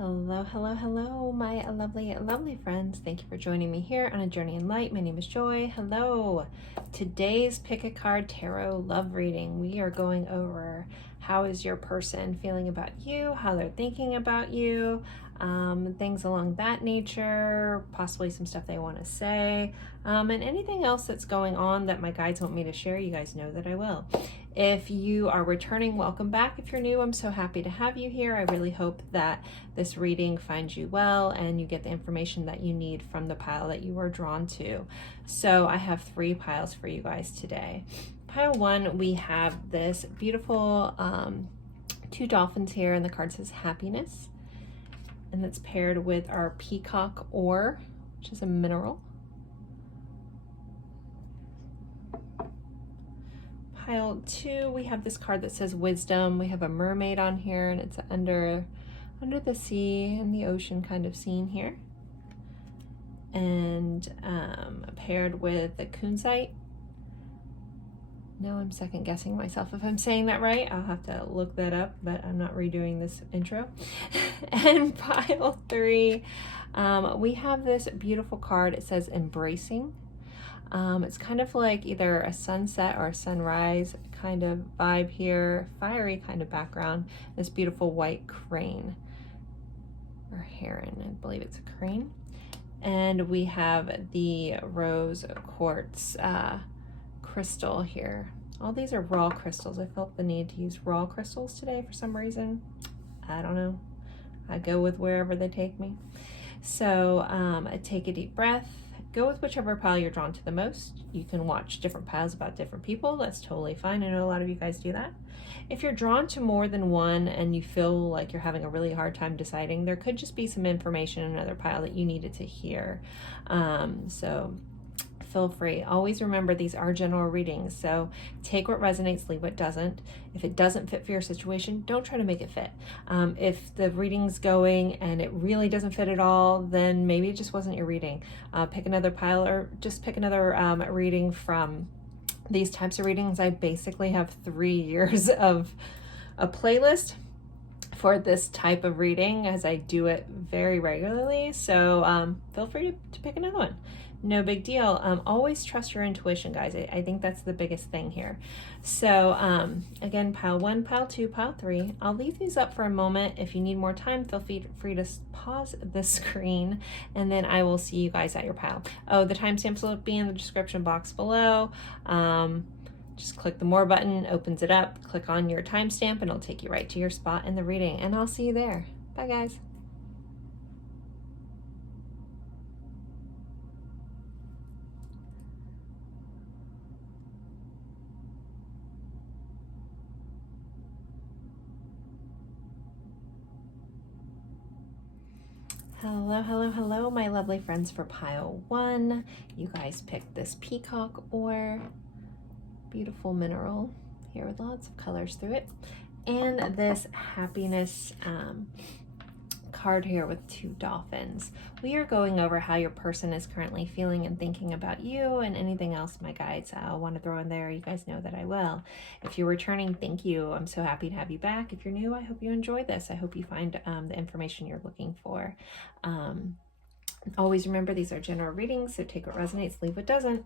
Hello, hello, hello, my lovely, lovely friends. Thank you for joining me here on A Journey in Light. My name is Joy. Hello. Today's Pick a Card Tarot love reading. We are going over how is your person feeling about you, how they're thinking about you, things along that nature, possibly some stuff they want to say, and anything else that's going on that my guides want me to share. You guys know that I will. If you are returning, welcome back. If you're new, I'm so happy to have you here. I really hope that this reading finds you well and you get the information that you need from the pile that you are drawn to. So I have 3 piles for you guys today. Pile 1, we have this beautiful 2 dolphins here, and the card says happiness. And it's paired with our peacock ore, which is a mineral. Pile 2, we have this card that says wisdom. We have a mermaid on here, and it's under the sea and the ocean kind of scene here. And paired with the kunzite. Now I'm second guessing myself if I'm saying that right. I'll have to look that up, but I'm not redoing this intro. And pile 3, we have this beautiful card. It says embracing. It's kind of like either a sunset or a sunrise kind of vibe here, fiery kind of background. This beautiful white crane or heron, I believe it's a crane. And we have the rose quartz crystal here. All these are raw crystals. I felt the need to use raw crystals today for some reason. I don't know. I go with wherever they take me. So take a deep breath. Go with whichever pile you're drawn to the most. You can watch different piles about different people. That's totally fine. I know a lot of you guys do that. If you're drawn to more than one and you feel like you're having a really hard time deciding, there could just be some information in another pile that you needed to hear. So feel free. Always remember these are general readings, so take what resonates, leave what doesn't. If it doesn't fit for your situation, don't try to make it fit. If the reading's going and it really doesn't fit at all, then maybe it just wasn't your reading. Pick another pile or just pick another reading from these types of readings. I basically have 3 years of a playlist for this type of reading as I do it very regularly, so feel free to pick another one. No big deal. Always trust your intuition, guys. I think that's the biggest thing here. So again, pile 1, pile 2, pile 3. I'll leave these up for a moment. If you need more time, feel free to pause the screen, and then I will see you guys at your pile. Oh, the timestamps will be in the description box below. Just click the more button, opens it up, click on your timestamp, and it'll take you right to your spot in the reading, and I'll see you there. Bye, guys. Hello, hello, hello, my lovely friends for pile 1. You guys picked this peacock ore, beautiful mineral here with lots of colors through it, and this happiness card here with 2 dolphins. We are going over how your person is currently feeling and thinking about you, and anything else my guides want to throw in there. You guys know that I will. If you're returning, thank you. I'm so happy to have you back. If you're new, I hope you enjoy this. I hope you find the information you're looking for. Always remember these are general readings, so take what resonates, leave what doesn't.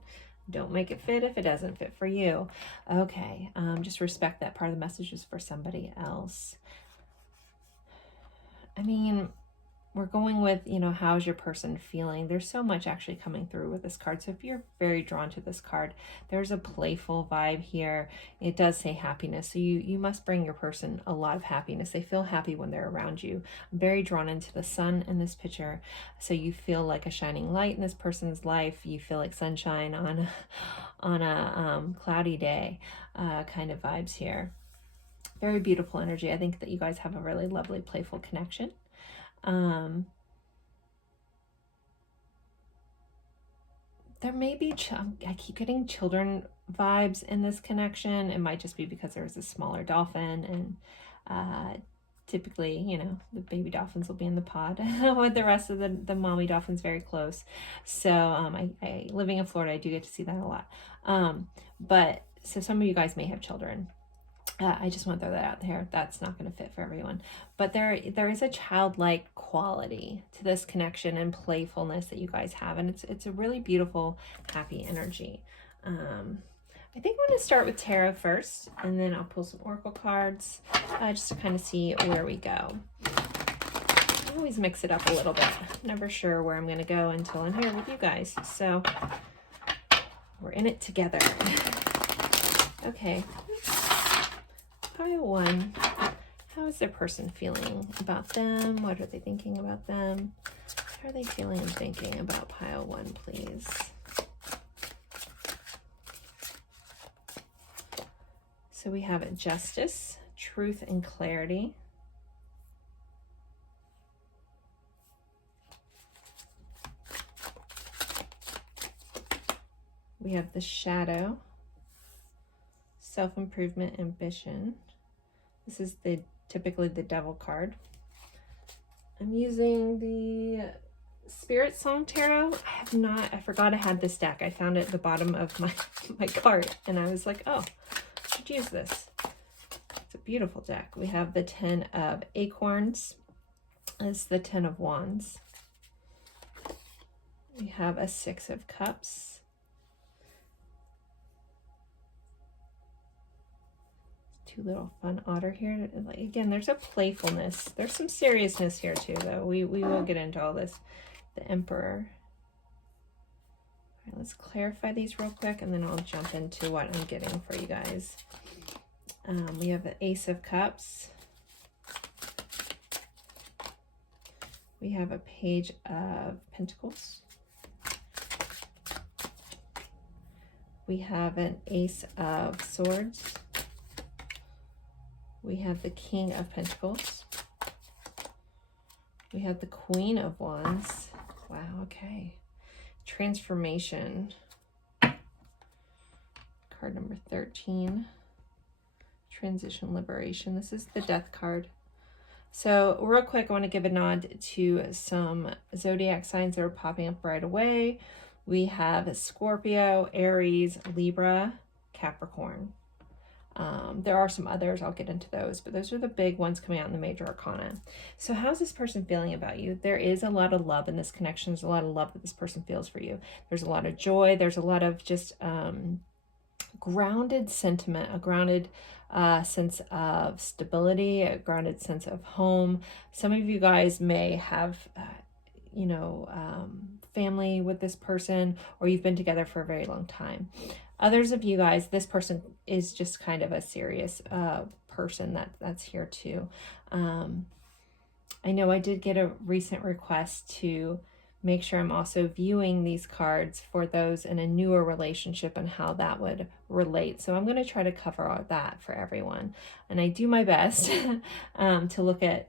Don't make it fit if it doesn't fit for you. Okay, just respect that part of the message is for somebody else. I mean, we're going with, how's your person feeling? There's so much actually coming through with this card. So if you're very drawn to this card, there's a playful vibe here. It does say happiness. So you must bring your person a lot of happiness. They feel happy when they're around you. I'm very drawn into the sun in this picture. So you feel like a shining light in this person's life. You feel like sunshine on a cloudy day kind of vibes here. Very beautiful energy. I think that you guys have a really lovely, playful connection. There may be, I keep getting children vibes in this connection. It might just be because there's a smaller dolphin, and typically, the baby dolphins will be in the pod with the rest of the mommy dolphins very close. So I living in Florida, I do get to see that a lot. But so some of you guys may have children. I just want to throw that out there. That's not going to fit for everyone. But there is a childlike quality to this connection and playfulness that you guys have. And it's a really beautiful, happy energy. I think I'm going to start with tarot first, and then I'll pull some oracle cards just to kind of see where we go. I always mix it up a little bit. Never sure where I'm going to go until I'm here with you guys. So we're in it together. Okay. Pile 1. How is their person feeling about them? What are they thinking about them? How are they feeling and thinking about pile 1, please? So we have justice, truth, and clarity. We have the shadow, self-improvement, ambition. This is typically the devil card. I'm using the Spirit Song Tarot. I forgot I had this deck. I found it at the bottom of my cart, and I was like, oh, I should use this. It's a beautiful deck. We have the 10 of Acorns. It's the 10 of Wands. We have a 6 of Cups. Two little fun otter here. Again, there's a playfulness. There's some seriousness here too, though. We will get into all this. The Emperor. All right, let's clarify these real quick, and then I'll jump into what I'm getting for you guys. We have the Ace of Cups. We have a Page of Pentacles. We have an Ace of Swords. We have the King of Pentacles. We have the Queen of Wands. Wow, okay. Transformation. Card number 13. Transition, liberation. This is the Death card. So real quick, I want to give a nod to some zodiac signs that are popping up right away. We have Scorpio, Aries, Libra, Capricorn. There are some others, I'll get into those, but those are the big ones coming out in the major arcana. So how's this person feeling about you? There is a lot of love in this connection. There's a lot of love that this person feels for you. There's a lot of joy. There's a lot of just grounded sentiment, a grounded sense of stability, a grounded sense of home. Some of you guys may have, family with this person, or you've been together for a very long time. Others of you guys, this person is just kind of a serious person that's here too. I know I did get a recent request to make sure I'm also viewing these cards for those in a newer relationship and how that would relate. So I'm going to try to cover all that for everyone. And I do my best to look at,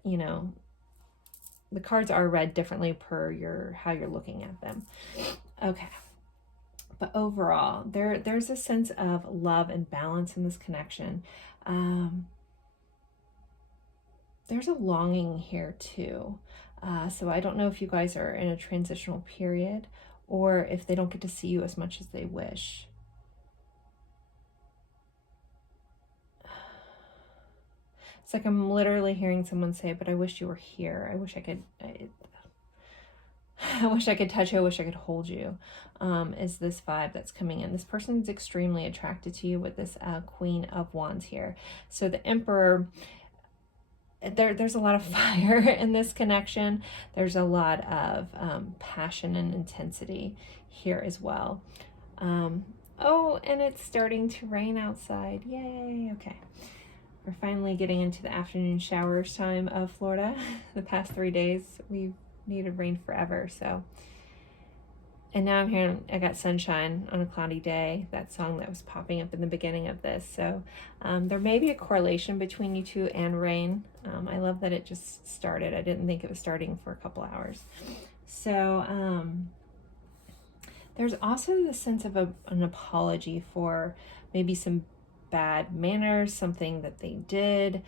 the cards are read differently per how you're looking at them. Okay. But overall, there's a sense of love and balance in this connection. There's a longing here too. So I don't know if you guys are in a transitional period or if they don't get to see you as much as they wish. It's like I'm literally hearing someone say, but I wish you were here. I wish I could... I wish I could touch you. I wish I could hold you, is this vibe that's coming in. This person's extremely attracted to you with this Queen of Wands here. So the Emperor, there's a lot of fire in this connection. There's a lot of passion and intensity here as well. Oh, and it's starting to rain outside. Yay. Okay. We're finally getting into the afternoon showers time of Florida. The past 3 days, we've needed rain forever. So, and now I'm here, I got sunshine on a cloudy day, that song that was popping up in the beginning of this. So there may be a correlation between you two and rain. I love that it just started. I didn't think it was starting for a couple hours. So there's also the sense of an apology for maybe some bad manners, something that they did,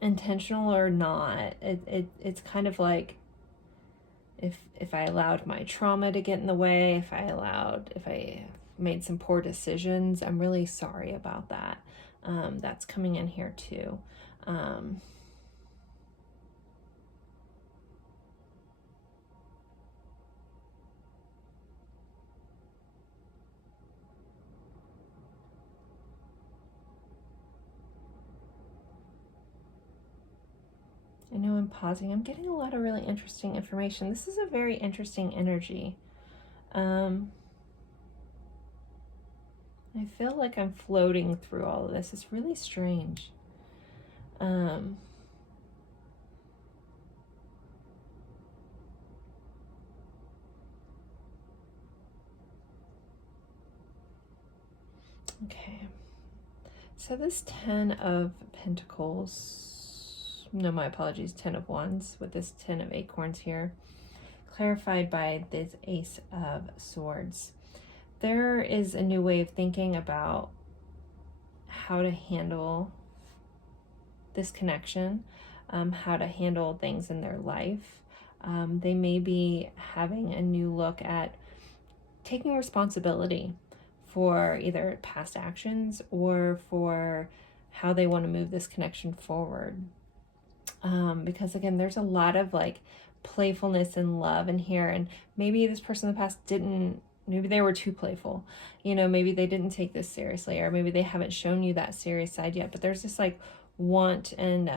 intentional or not. It's kind of like if I allowed my trauma to get in the way, if I made some poor decisions. I'm really sorry about that. That's coming in here too. I know I'm pausing. I'm getting a lot of really interesting information. This is a very interesting energy. I feel like I'm floating through all of this. It's really strange. Okay. So this 10 of Pentacles, no, my apologies, 10 of Wands with this 10 of Acorns here, clarified by this Ace of Swords. There is a new way of thinking about how to handle this connection, how to handle things in their life. They may be having a new look at taking responsibility for either past actions or for how they want to move this connection forward. Because again, there's a lot of like playfulness and love in here, and maybe this person in the past didn't, maybe they were too playful, you know, maybe they didn't take this seriously, or maybe they haven't shown you that serious side yet, but there's this like want and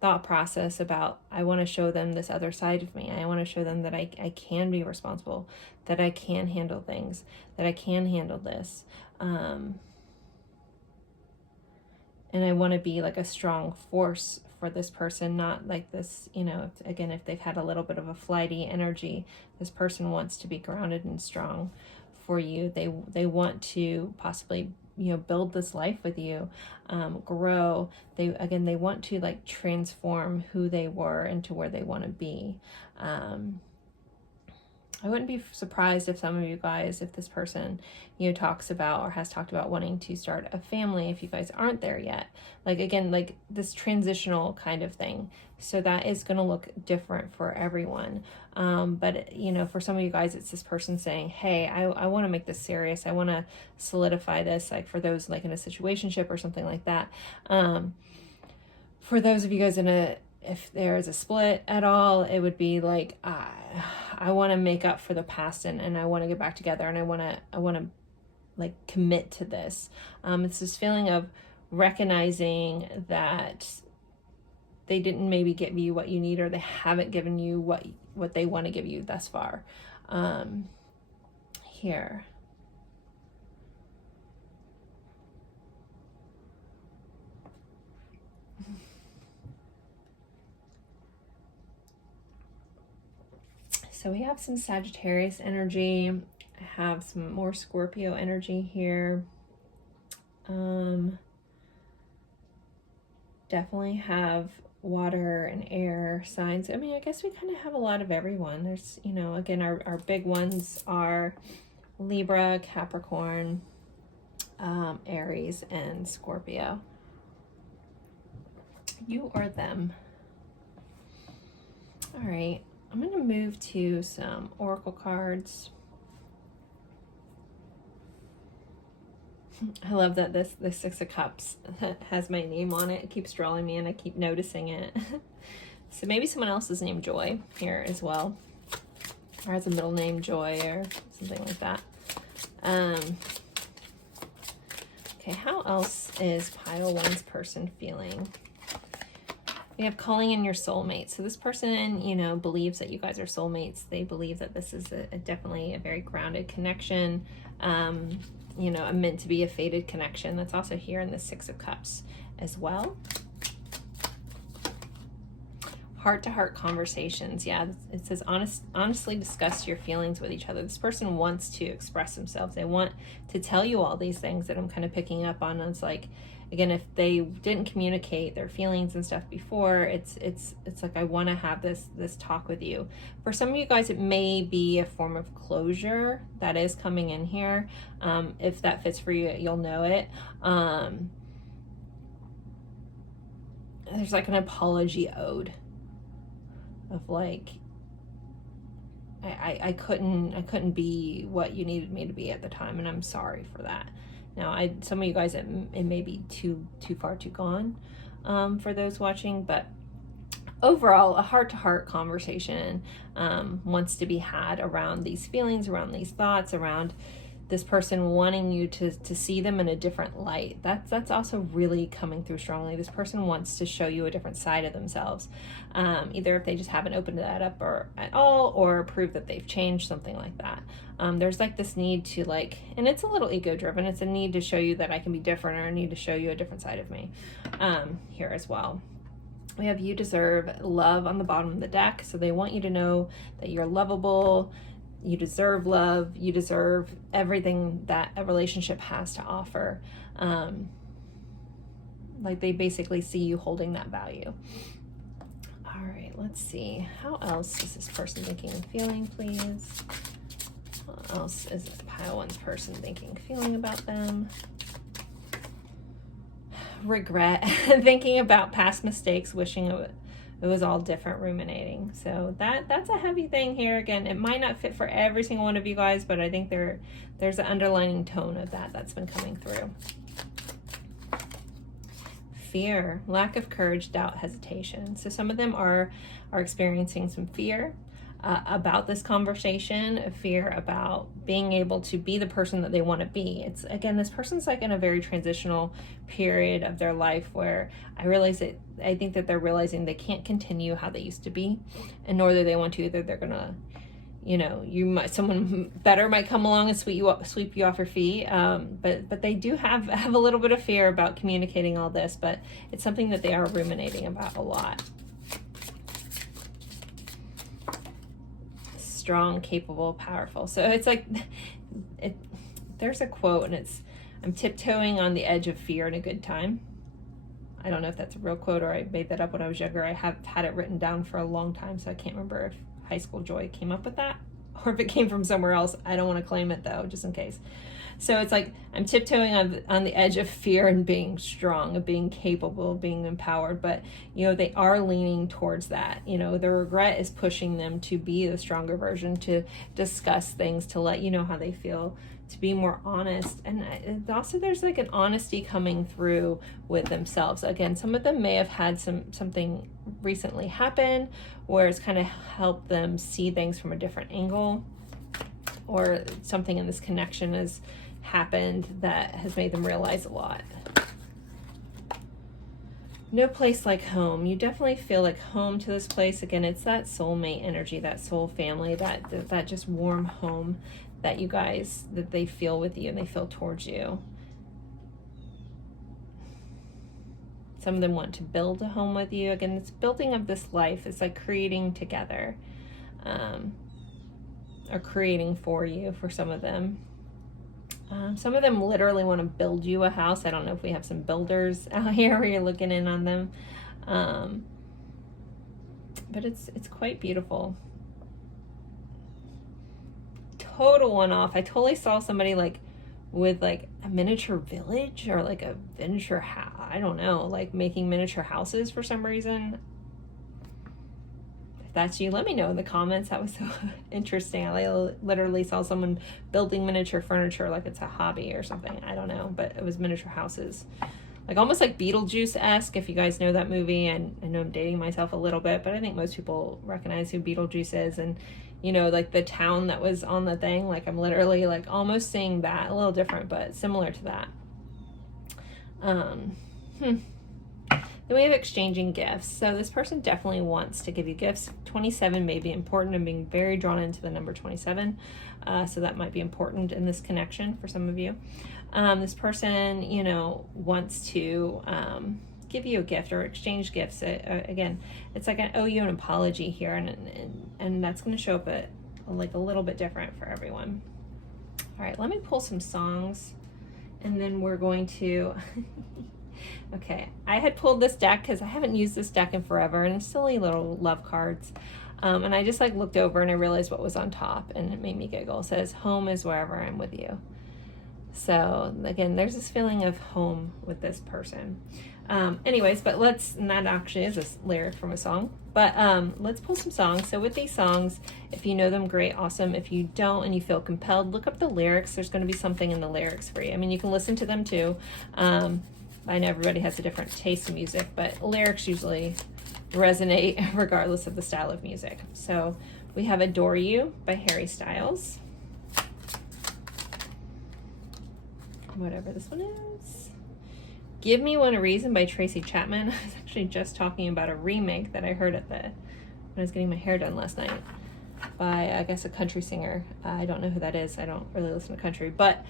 thought process about, I want to show them this other side of me. I want to show them that I can be responsible, that I can handle things, that I can handle this. And I want to be like a strong force for this person, not like this, you know, if they've had a little bit of a flighty energy, this person wants to be grounded and strong for you. They want to possibly, you know, build this life with you, grow. They want to like transform who they were into where they want to be. I wouldn't be surprised if some of you guys, if this person, you know, talks about or has talked about wanting to start a family, if you guys aren't there yet. Like, again, like this transitional kind of thing. So that is going to look different for everyone. But, you know, for some of you guys, it's this person saying, hey, I want to make this serious. I want to solidify this, like for those like in a situationship or something like that. For those of you guys if there is a split at all, it would be like, I want to make up for the past and I want to get back together, and I want to like commit to this. It's this feeling of recognizing that they didn't maybe give you what you need, or they haven't given you what they want to give you thus far. Here. So we have some Sagittarius energy. I have some more Scorpio energy here. Definitely have water and air signs. I mean, I guess we kind of have a lot of everyone. There's, you know, again, our big ones are Libra, Capricorn, Aries, and Scorpio. You or them. All right. I'm going to move to some oracle cards. I love that this Six of Cups has my name on it. It keeps drawing me and I keep noticing it. So maybe someone else is named Joy here as well, or has a middle name Joy or something like that. Okay, how else is pile one's person feeling? We have calling in your soulmate. So this person, you know, believes that you guys are soulmates. They believe that this is definitely a very grounded connection, you know, a meant to be a fated connection. That's also here in the Six of Cups as well. Heart-to-heart conversations. Yeah, it says honestly discuss your feelings with each other. This person wants to express themselves. They want to tell you all these things that I'm kind of picking up on. It's like, again, if they didn't communicate their feelings and stuff before, it's like, I want to have this talk with you. For some of you guys, it may be a form of closure that is coming in here. If that fits for you, you'll know it. There's like an apology ode of like, I couldn't be what you needed me to be at the time, and I'm sorry for that. Now, some of you guys, it may be too far too gone for those watching, but overall, a heart-to-heart conversation wants to be had around these feelings, around these thoughts, around this person wanting you to see them in a different light. That's also really coming through strongly. This person wants to show you a different side of themselves, either if they just haven't opened that up at all, or prove that they've changed, something like that. There's like this need to like, and it's a little ego driven, it's a need to show you that I can be different, or a need to show you a different side of me here as well. We have you deserve love on the bottom of the deck. So they want you to know that you're lovable, you deserve love, you deserve everything that a relationship has to offer. Like they basically see you holding that value. All right, let's see. How else is this person thinking and feeling, please? What else is this pile one's person thinking and feeling about them? Regret, thinking about past mistakes, wishing it was all different, ruminating. So that's a heavy thing here. Again, it might not fit for every single one of you guys, but I think there's an underlying tone of that's been coming through. Fear, lack of courage, doubt, hesitation. So some of them are experiencing some fear about this conversation, a fear about being able to be the person that they want to be. It's, again, this person's like in a very transitional period of their life where I think that they're realizing they can't continue how they used to be, and nor do they want to. Either they're gonna, someone better might come along and sweep you off your feet. But they do have a little bit of fear about communicating all this, but it's something that they are ruminating about a lot. Strong, capable, powerful. So it's like, there's a quote, and it's, I'm tiptoeing on the edge of fear in a good time. I don't know if that's a real quote or I made that up when I was younger. I have had it written down for a long time, so I can't remember if High School Joy came up with that or if it came from somewhere else. I don't want to claim it though, just in case. So it's like, I'm tiptoeing on the edge of fear and being strong, of being capable, of being empowered. But, they are leaning towards that. The regret is pushing them to be the stronger version, to discuss things, to let you know how they feel, to be more honest. And also there's like an honesty coming through with themselves. Again, some of them may have had something recently happen where it's kind of helped them see things from a different angle, or something in this connection has happened that has made them realize a lot. No place like home. You definitely feel like home to this place. Again, it's that soulmate energy, that soul family, that just warm home that that they feel with you and they feel towards you. Some of them want to build a home with you. Again, it's building of this life. It's like creating together, or creating for you for some of them. Some of them literally want to build you a house. I don't know if we have some builders out here where you're looking in on them. But it's quite beautiful. Total one-off. I totally saw somebody like with like a miniature village or like a miniature house. I don't know, like making miniature houses for some reason. If that's you, let me know in the comments. That was so interesting. I literally saw someone building miniature furniture like it's a hobby or something. I don't know, but it was miniature houses. Like almost like Beetlejuice-esque, if you guys know that movie. And I know I'm dating myself a little bit, but I think most people recognize who Beetlejuice is. And like the town that was on the thing, like I'm literally like almost seeing that, a little different, but similar to that. Then we have exchanging gifts. So this person definitely wants to give you gifts. 27 may be important. I'm being very drawn into the number 27. So that might be important in this connection for some of you. This person, wants to give you a gift or exchange gifts. Again, it's like I owe you an apology here, and that's going to show up like a little bit different for everyone. All right, let me pull some songs, and then we're going to. Okay, I had pulled this deck because I haven't used this deck in forever, and it's silly little love cards. And I just like looked over and I realized what was on top, and it made me giggle. It says, "Home is wherever I'm with you." So again, there's this feeling of home with this person. Anyways, but and that actually is a lyric from a song, but let's pull some songs. So with these songs, if you know them, great, awesome. If you don't and you feel compelled, look up the lyrics. There's going to be something in the lyrics for you. I mean, you can listen to them too. I know everybody has a different taste in music, but lyrics usually resonate regardless of the style of music. So we have Adore You by Harry Styles. Whatever this one is. Give Me One Reason by Tracy Chapman. I was actually just talking about a remake that I heard when I was getting my hair done last night by, I guess, a country singer. I don't know who that is. I don't really listen to country, but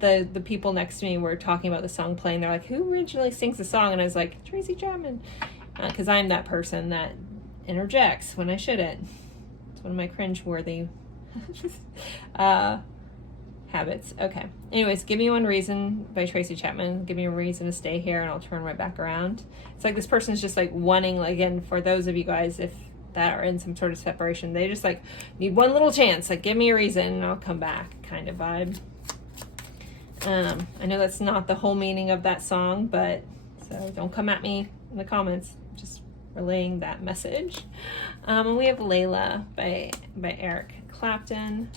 the people next to me were talking about the song playing. They're like, who originally sings the song? And I was like, Tracy Chapman. Because I'm that person that interjects when I shouldn't. It's one of my cringe-worthy habits. Okay. Anyways, Give Me One Reason by Tracy Chapman. Give me a reason to stay here and I'll turn right back around. It's like this person's just like wanting, again, for those of you guys, if that are in some sort of separation, they just like need one little chance. Like, give me a reason and I'll come back kind of vibe. I know that's not the whole meaning of that song, but so don't come at me in the comments. Just relaying that message. And we have Layla by Eric Clapton.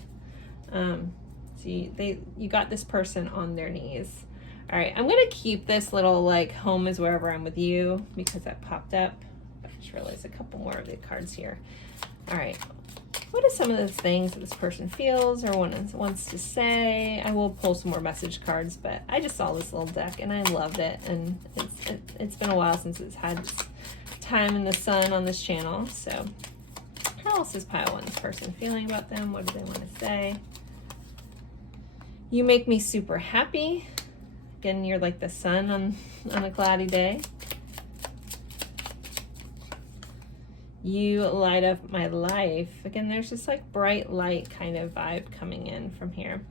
So you got this person on their knees. All right, I'm gonna keep this little like home is wherever I'm with you because that popped up. I just realized a couple more of the cards here. All right, what are some of those things that this person feels or wants to say? I will pull some more message cards, but I just saw this little deck and I loved it, and it's been a while since it's had time in the sun on this channel. So how else is pile one this person feeling about them? What do they want to say? You make me super happy. Again, you're like the sun on a cloudy day. You light up my life. Again, there's this like bright light kind of vibe coming in from here.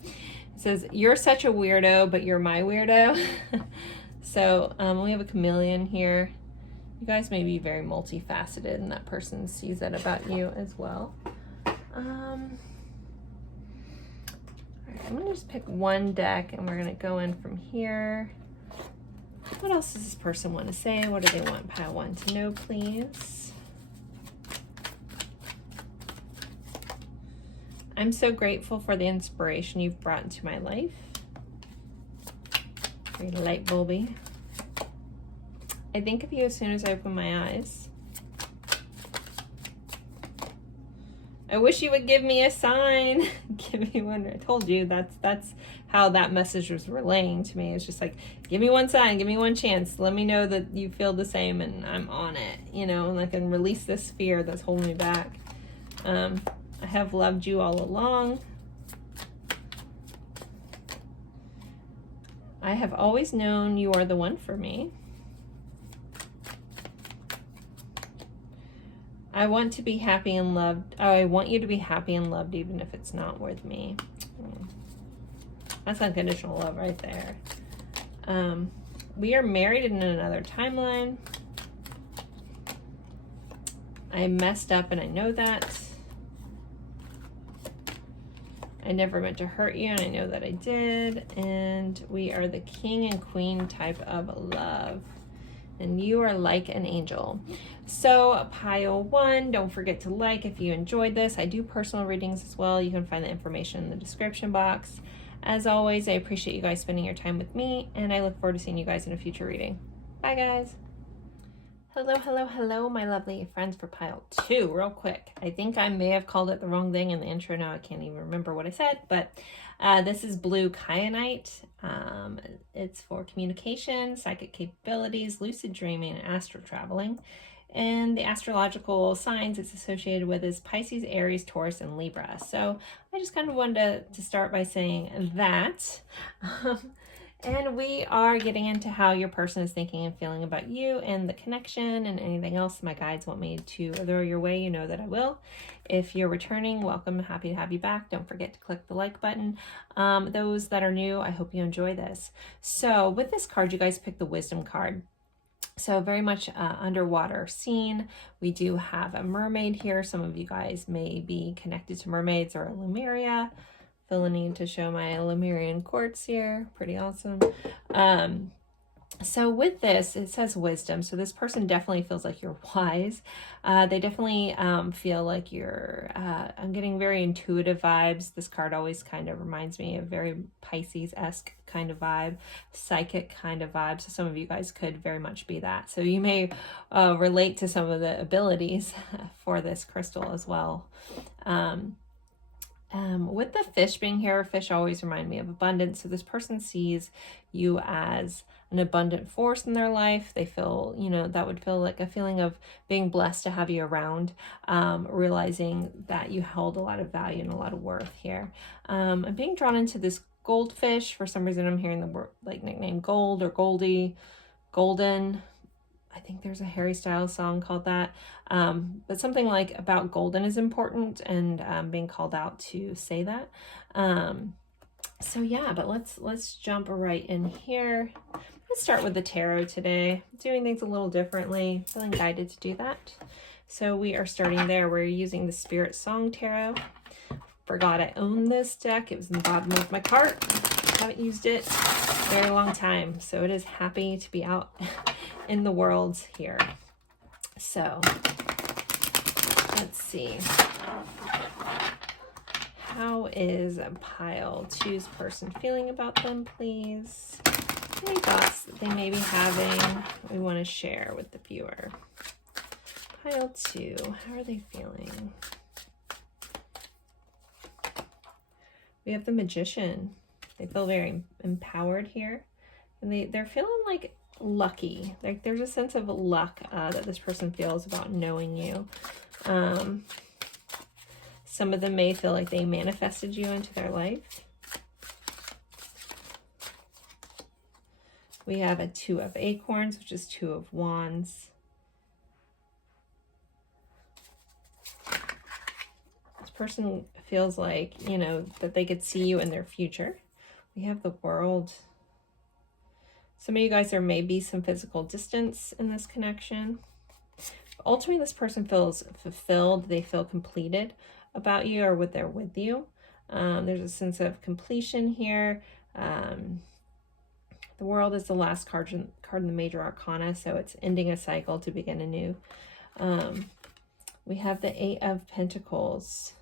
It says, you're such a weirdo, but you're my weirdo. So we have a chameleon here. You guys may be very multifaceted and that person sees that about you as well. I'm gonna just pick one deck and we're gonna go in from here. What else does this person want to say? What do they want pile one to know, please? I'm so grateful for the inspiration you've brought into my life. Very light bulby. I think of you as soon as I open my eyes. I wish you would give me a sign. Give me one. I told you that's how that message was relaying to me. It's just like, give me one sign, give me one chance. Let me know that you feel the same and I'm on it, you know, and I can release this fear that's holding me back. I have loved you all along. I have always known you are the one for me. I want to be happy and loved. I want you to be happy and loved even if it's not with me. That's unconditional love right there. We are married in another timeline. I messed up and I know that. I never meant to hurt you and I know that I did. And we are the king and queen type of love. And you are like an angel. So pile one, don't forget to like if you enjoyed this. I do personal readings as well. You can find the information in the description box. As always, I appreciate you guys spending your time with me, and I look forward to seeing you guys in a future reading. Bye, guys. Hello, hello, hello, my lovely friends for pile two. Real quick, I think I may have called it the wrong thing in the intro. Now I can't even remember what I said, but this is blue kyanite. It's for communication, psychic capabilities, lucid dreaming, and astral traveling. And the astrological signs it's associated with is Pisces, Aries, Taurus, and Libra. So I just kind of wanted to start by saying that. And we are getting into how your person is thinking and feeling about you and the connection and anything else my guides want me to throw your way. You know that I will. If you're returning, welcome. Happy to have you back. Don't forget to click the like button. Those that are new, I hope you enjoy this. So with this card, you guys picked the Wisdom card. So very much underwater scene. We do have a mermaid here. Some of you guys may be connected to mermaids or a Lemuria. Feel the need to show my Lemurian quartz here. Pretty awesome. So with this, it says wisdom. So this person definitely feels like you're wise. They definitely feel like you're, I'm getting very intuitive vibes. This card always kind of reminds me of very Pisces-esque kind of vibe, psychic kind of vibe. So some of you guys could very much be that. So you may relate to some of the abilities for this crystal as well. With the fish being here, fish always remind me of abundance. So this person sees you as an abundant force in their life. They feel, you know, that would feel like a feeling of being blessed to have you around, realizing that you held a lot of value and a lot of worth here. I'm being drawn into this goldfish. For some reason, I'm hearing the word like nickname gold or Goldie, golden. I think there's a Harry Styles song called that. But something like about golden is important, and being called out to say that. So yeah, but let's jump right in here. Let's start with the tarot today. Doing things a little differently, feeling guided to do that. So we are starting there. We're using the Spirit Song Tarot. Forgot I own this deck. It was in the bottom of my cart. Haven't used it a very long time, so it is happy to be out in the world here. So let's see. How is pile two's person feeling about them, please? Any thoughts that they may be having we want to share with the viewer? Pile two, how are they feeling? We have the Magician. They feel very empowered here, and they're feeling like lucky. Like there's a sense of luck that this person feels about knowing you. Some of them may feel like they manifested you into their life. We have a Two of Acorns, which is Two of Wands. This person feels like, you know, that they could see you in their future. We have the World. Some of you guys, there may be some physical distance in this connection. Ultimately, this person feels fulfilled. They feel completed about you or what they're with you. There's a sense of completion here. The World is the last card in the Major Arcana, so it's ending a cycle to begin anew. We have the Eight of Pentacles.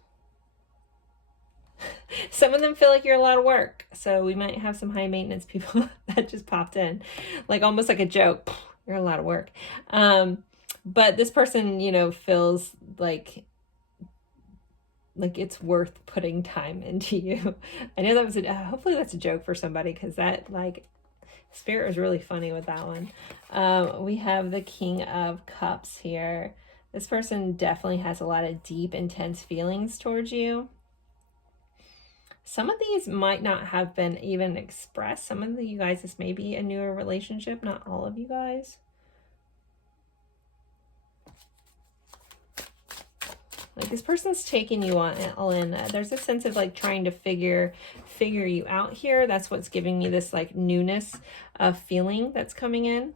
Some of them feel like you're a lot of work, so we might have some high maintenance people that just popped in, like almost like a joke. You're a lot of work. But this person, you know, feels like it's worth putting time into you. I know that was hopefully that's a joke for somebody, because that, like, Spirit was really funny with that one. We have the King of Cups here. This person definitely has a lot of deep, intense feelings towards you. Some of these might not have been even expressed. Some of you guys, this may be a newer relationship, not all of you guys. Like this person's taking you on all in. There's a sense of like trying to figure you out here. That's what's giving me this like newness of feeling that's coming in.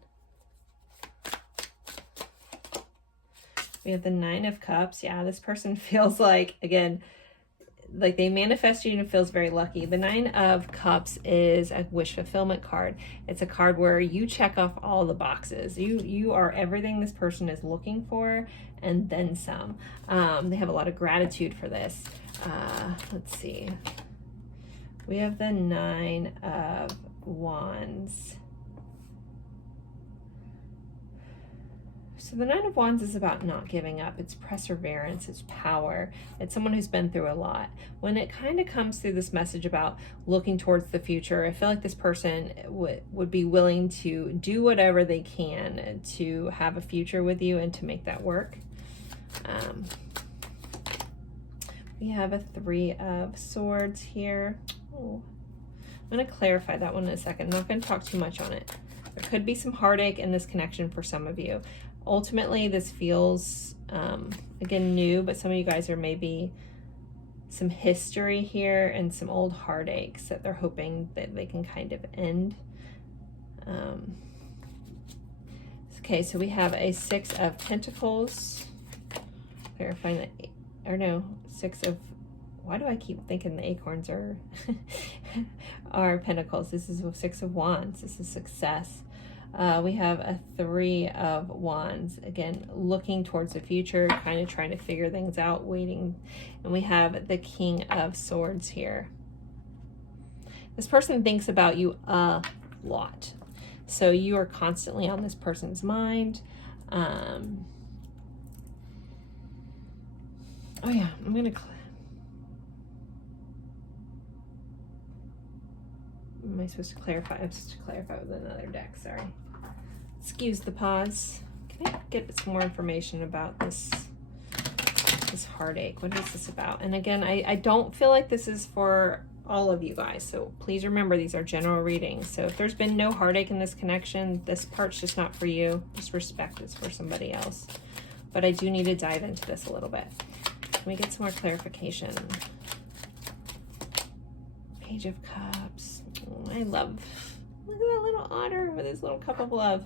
We have the Nine of Cups. Yeah, this person feels like, again, like they manifest you and it feels very lucky. The Nine of Cups is a wish fulfillment card. It's a card where you check off all the boxes. You are everything this person is looking for and then some. They have a lot of gratitude for this. Let's see. We have the Nine of Wands. So the Nine of Wands is about not giving up. It's perseverance, it's power. It's someone who's been through a lot. When it kind of comes through this message about looking towards the future, I feel like this person would be willing to do whatever they can to have a future with you and to make that work. We have a Three of Swords here. Oh, I'm going to clarify that one in a second. I'm not going to talk too much on it. There could be some heartache in this connection for some of you. Ultimately, this feels, again, new, but some of you guys are maybe some history here and some old heartaches that they're hoping that they can kind of end. Okay, so we have a Six of Pentacles. Verifying that, or no, Six of, why do I keep thinking the acorns are Pentacles? This is Six of Wands. This is success. We have a 3 of Wands, again, looking towards the future, kind of trying to figure things out, waiting. And we have the King of Swords here. This person thinks about you a lot. So you are constantly on this person's mind. Oh yeah, I'm going to... Am I supposed to clarify? I'm supposed to clarify with another deck, sorry. Excuse the pause. Can I get some more information about this heartache? What is this about? And again, I don't feel like this is for all of you guys, so please remember these are general readings. So if there's been no heartache in this connection, this part's just not for you. Just respect it's for somebody else. But I do need to dive into this a little bit. Can we get some more clarification? Page of Cups. Oh, I love, look at that little otter with his little cup of love.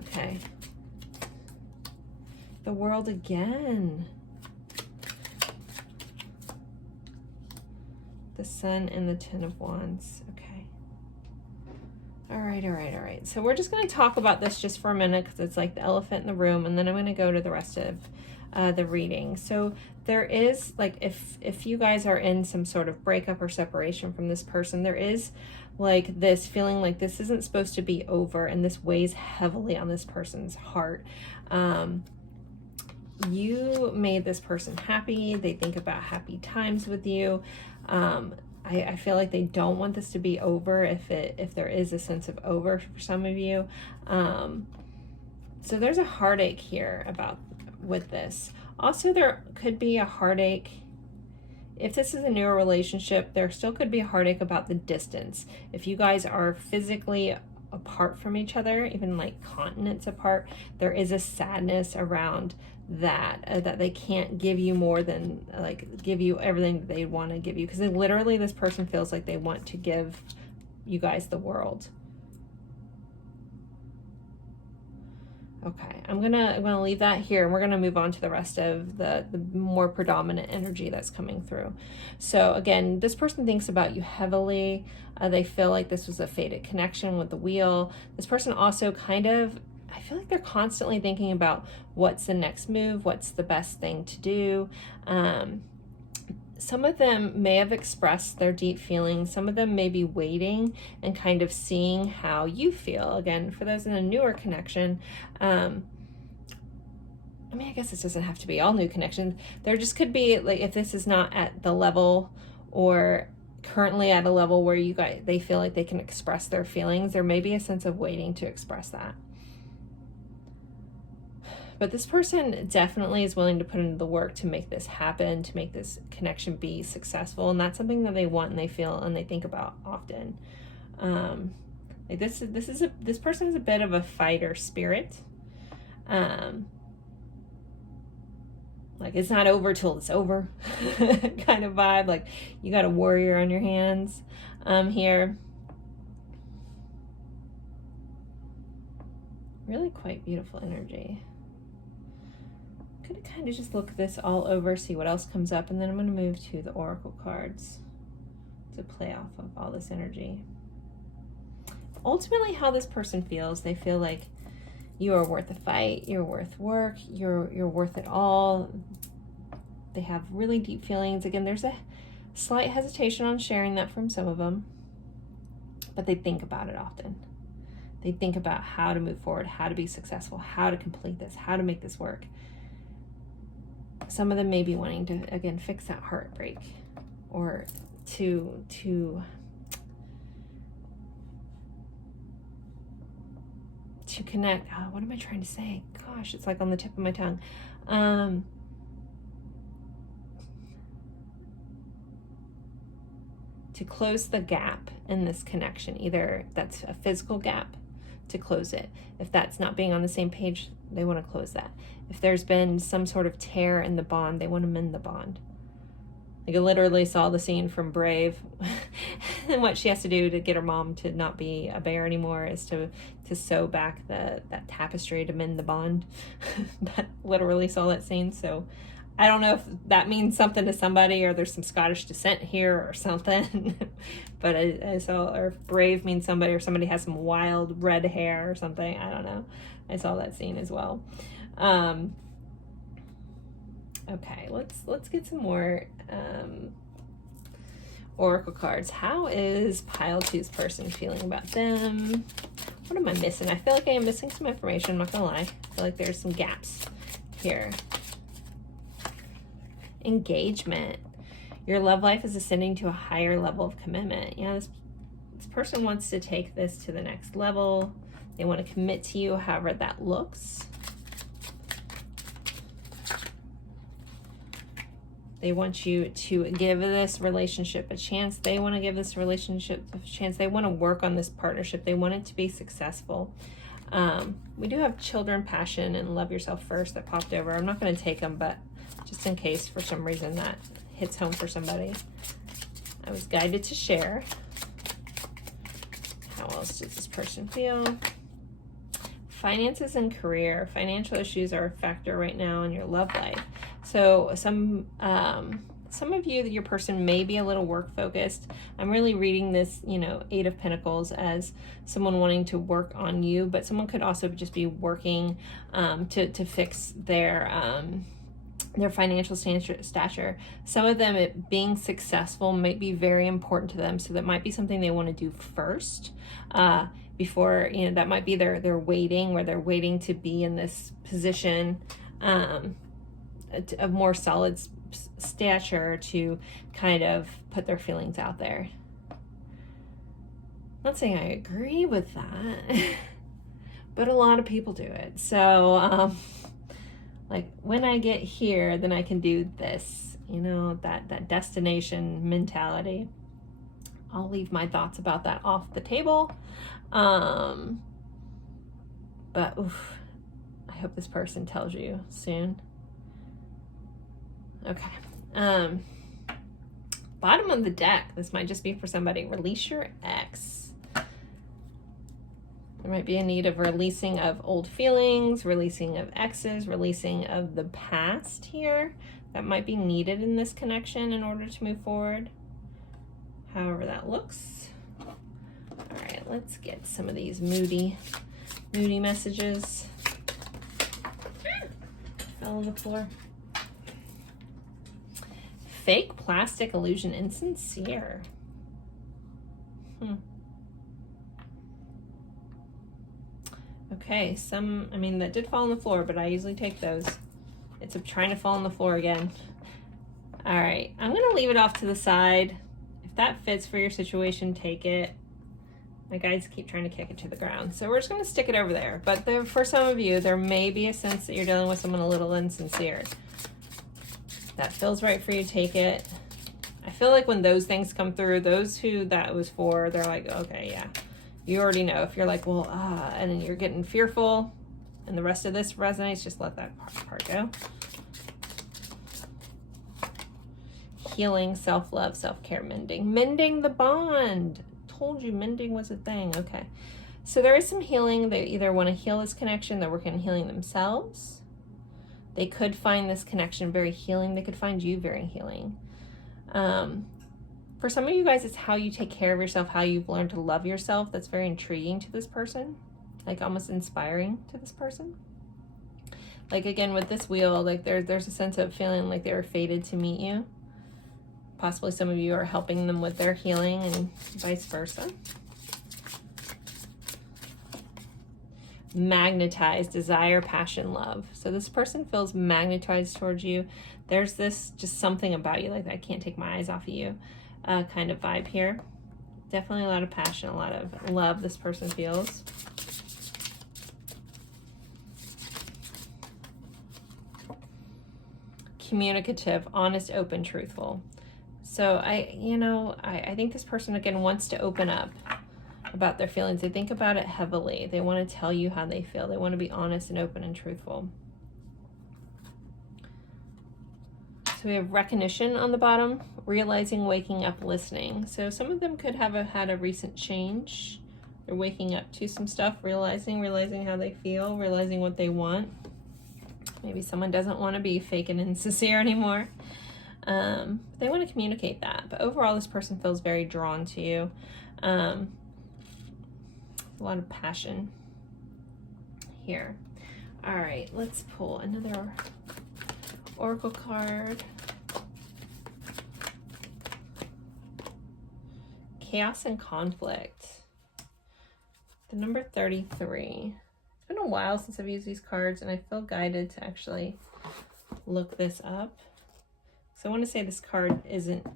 Okay. The World again. The Sun and the Ten of Wands. Okay. All right. So we're just going to talk about this just for a minute because it's like the elephant in the room, and then I'm going to go to the rest of the reading. So there is, like, if you guys are in some sort of breakup or separation from this person, there is like this feeling like this isn't supposed to be over, and this weighs heavily on this person's heart. You made this person happy. They think about happy times with you. I feel like they don't want this to be over if there is a sense of over for some of you. So there's a heartache here with this. Also, there could be a heartache. If this is a newer relationship, there still could be a heartache about the distance. If you guys are physically apart from each other, even like continents apart, there is a sadness around that they can't give you more than, like, give you everything that they want to give you, because literally this person feels like they want to give you guys the world. Okay, I'm gonna leave that here, and we're gonna move on to the rest of the more predominant energy that's coming through. So again, this person thinks about you heavily. They feel like this was a fated connection with the Wheel. This person also kind of, I feel like they're constantly thinking about what's the next move, what's the best thing to do. Some of them may have expressed their deep feelings. Some of them may be waiting and kind of seeing how you feel. Again, for those in a newer connection, I mean, I guess this doesn't have to be all new connections. There just could be, like, if this is not at the level or currently at a level where they feel like they can express their feelings, there may be a sense of waiting to express that. But this person definitely is willing to put into the work to make this happen, to make this connection be successful. And that's something that they want and they feel and they think about often. Like this person is a bit of a fighter spirit. Like, it's not over till it's over kind of vibe. Like, you got a warrior on your hands here. Really quite beautiful energy. I'm going to kind of just look this all over, see what else comes up, and then I'm going to move to the oracle cards to play off of all this energy. Ultimately, how this person feels, they feel like you are worth a fight, you're worth work, you're worth it all. They have really deep feelings. Again, there's a slight hesitation on sharing that from some of them, but they think about it often. They think about how to move forward, how to be successful, how to complete this, how to make this work. Some of them may be wanting to, again, fix that heartbreak, or to connect. What am I trying to say? Gosh, it's like on the tip of my tongue. To close the gap in this connection. Either that's a physical gap, to close it. If that's not being on the same page, they want to close that. If there's been some sort of tear in the bond, they want to mend the bond. Like, I literally saw the scene from Brave and what she has to do to get her mom to not be a bear anymore is to sew back that tapestry to mend the bond. That literally saw that scene. So I don't know if that means something to somebody, or there's some Scottish descent here or something. But I saw, or if brave means somebody, or somebody has some wild red hair or something. I don't know. I saw that scene as well. Okay, let's get some more oracle cards. How is pile two's person feeling about them? What am I missing? I feel like I am missing some information. I'm not gonna lie. I feel like there's some gaps here. Engagement. Your love life is ascending to a higher level of commitment. Yeah, this person wants to take this to the next level. They want to commit to you, however that looks. They want you to give this relationship a chance. They want to give this relationship a chance. They want to work on this partnership. They want it to be successful. We do have children, passion, and love yourself first that popped over. I'm not going to take them, but just in case for some reason that hits home for somebody, I was guided to share. How else does this person feel? Finances and career. Financial issues are a factor right now in your love life. So some of you, your person may be a little work focused. I'm really reading this, you know, Eight of Pentacles as someone wanting to work on you, but someone could also just be working to fix their financial stature. Some of them, it being successful might be very important to them, so that might be something they want to do first before, you know, that might be they're waiting, where they're waiting to be in this position of more solid stature to kind of put their feelings out there. I'm not saying I agree with that, but a lot of people do it. So like when I get here, then I can do this, you know, that destination mentality. I'll leave my thoughts about that off the table. But oof, I hope this person tells you soon. Okay. Bottom of the deck, this might just be for somebody. Release your ex. There might be a need of releasing of old feelings, releasing of exes, releasing of the past here. That might be needed in this connection in order to move forward. However that looks. All right, let's get some of these moody messages. Fell on the floor. Fake, plastic, illusion, insincere. Okay, I mean, that did fall on the floor, but I usually take those. It's trying to fall on the floor again. All right, I'm gonna leave it off to the side. If that fits for your situation, take it. My guides keep trying to kick it to the ground, so we're just gonna stick it over there. But for some of you, there may be a sense that you're dealing with someone a little insincere. That feels right for you, take it. I feel like when those things come through, those who that was for, they're like, okay, yeah. You already know. If you're like, well, and then you're getting fearful and the rest of this resonates, just let that part go. Healing, self-love, self-care, mending. Mending the bond. Told you mending was a thing. Okay. So there is some healing. They either want to heal this connection, they're working on healing themselves. They could find this connection very healing. They could find you very healing. For some of you guys, it's how you take care of yourself, how you've learned to love yourself. That's very intriguing to this person, like almost inspiring to this person. Like again, with this wheel, like there's a sense of feeling like they were fated to meet you. Possibly some of you are helping them with their healing and vice versa. Magnetized, desire, passion, love. So this person feels magnetized towards you. There's this just something about you, like I can't take my eyes off of you kind of vibe here. Definitely a lot of passion, a lot of love this person feels. Communicative, honest, open, truthful. So I think this person again wants to open up about their feelings. They think about it heavily. They want to tell you how they feel. They want to be honest and open and truthful. So we have recognition on the bottom, realizing, waking up, listening. So some of them could have had a recent change. They're waking up to some stuff, realizing how they feel, realizing what they want. Maybe someone doesn't want to be fake and insincere anymore. They want to communicate that. But overall, this person feels very drawn to you. A lot of passion here. All right, let's pull another oracle card. Chaos and conflict. The number 33. It's been a while since I've used these cards, and I feel guided to actually look this up. So I want to say this card isn't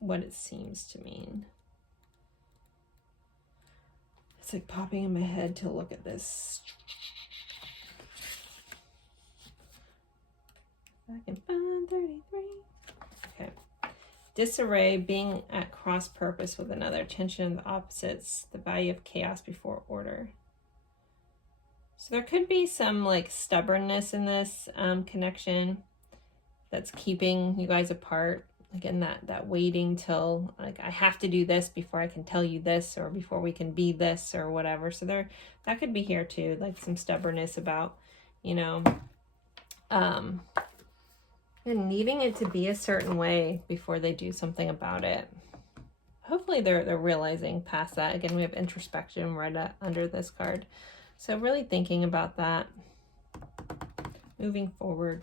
what it seems to mean. It's like popping in my head to look at this. I can find 33. Okay. Disarray, being at cross purpose with another, tension of the opposites, the value of chaos before order. So there could be some like stubbornness in this connection that's keeping you guys apart. Again, that waiting till like I have to do this before I can tell you this, or before we can be this, or whatever. So that could be here too, like some stubbornness about, you know, and needing it to be a certain way before they do something about it. Hopefully they're realizing past that. Again, we have introspection right under this card. So really thinking about that moving forward.